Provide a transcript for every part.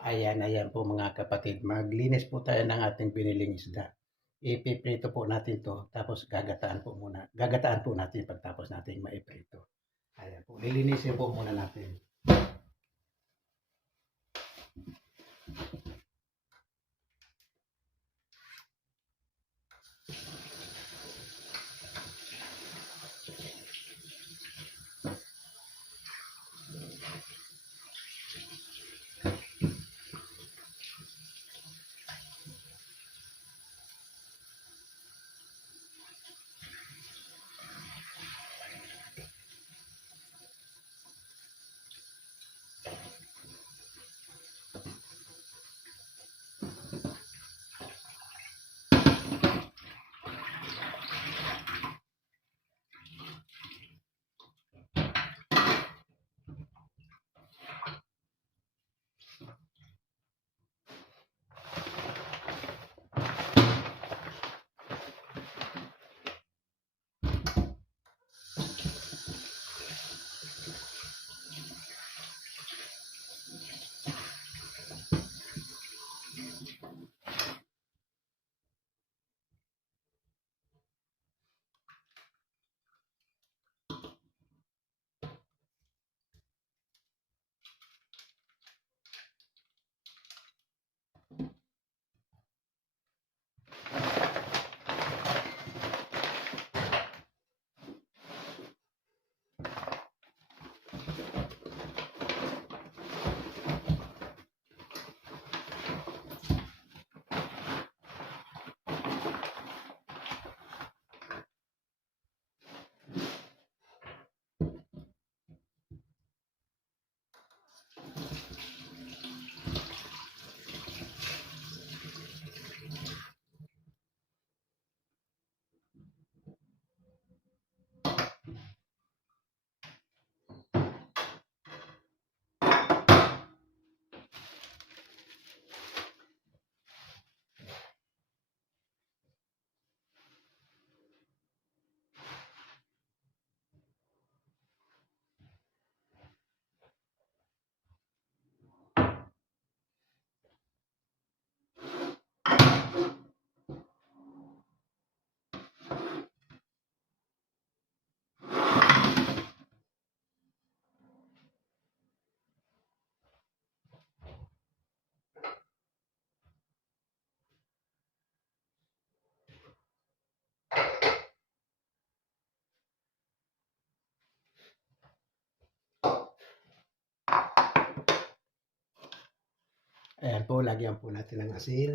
Ayan, ayan po mga kapatid. Maglinis po tayo ng ating biniling isda. Ipiprito po natin to tapos gagataan po muna. Gagataan po natin pagtapos natin maiprito. Ayan po. Lilinisin po muna natin. Ayan po, lagyan po natin ng asin.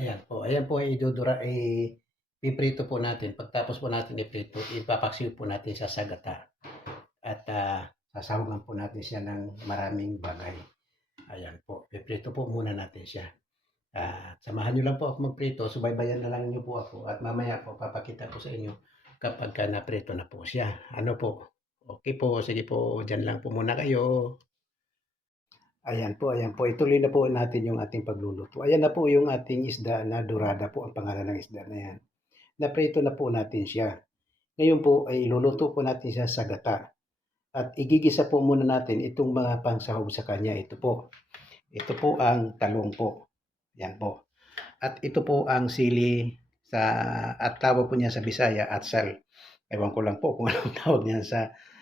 Ayan po. Ayan po ay idudura ay piprito po natin. Pagtapos po natin iprito, ipapaksiw po natin sa sagata. At uh, sasawagan po natin siya ng maraming bagay. Ayan po. Piprito po muna natin siya. Ah, samahan nyo lang po ako magprito. Subaybayan na lang nyo po ako. At mamaya po papakita ko sa inyo kapag ka naprito na po siya. Ano po? Okay po. Sige po. Diyan lang po muna kayo. Ayan po, ayan po. Ituloy na po natin yung ating pagluluto. Ayan na po yung ating isda na dorada po ang pangalan ng isda na yan. Naprito na po natin siya. Ngayon po ay iluluto po natin siya sa gata. At igigisa po muna natin itong mga pangsahog sa kanya. Ito po. Ito po ang talong po. Yan po. At ito po ang sili Sa, at tawag po niya sa Bisaya, atsal. Ewan ko lang po kung anong tawag niya sa,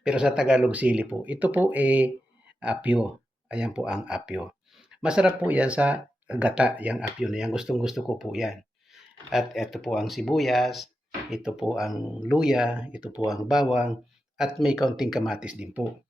pero sa Tagalog sili po. Ito po eh, apyo. Ayan po ang apyo. Masarap po yan sa gata, yung apyo na yan. Gustong gusto ko po yan. At ito po ang sibuyas, ito po ang luya, ito po ang bawang, at may kaunting kamatis din po.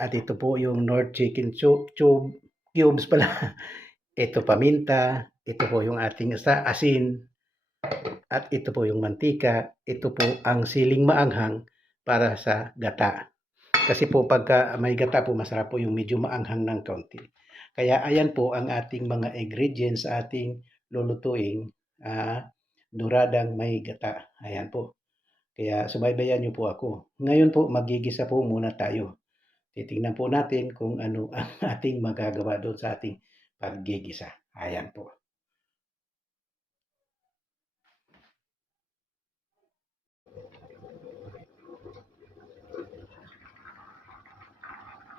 At ito po yung North Chicken Tube, tube cubes pala. Ito paminta, ito po yung ating sa asin, at ito po yung mantika, ito po ang siling maanghang para sa gata. Kasi po pagka may gata po, masarap po yung medyo maanghang ng kaunti. Kaya ayan po ang ating mga ingredients sa ating lulutuing ah, duradang may gata. Ayan po. Kaya subaybayan niyo po ako. Ngayon po, magigisa po muna tayo. Titingnan po natin kung ano ang ating magagawa doon sa ating paggigisa. Ayan po.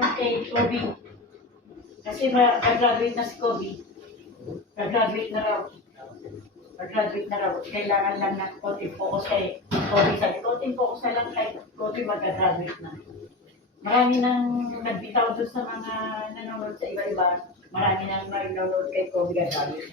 yung kay Kobe. Kasi mag-graduate na si Kobe. Mag-graduate na raw. Mag-graduate na raw. Kailangan lang na konting focus kay Kobe. Sabi, konting focus na lang kay Kobe mag-graduate na. Marami nang nagbitaw doon sa mga nanonood sa iba-iba. Marami nang nanonood kay Kobe graduate.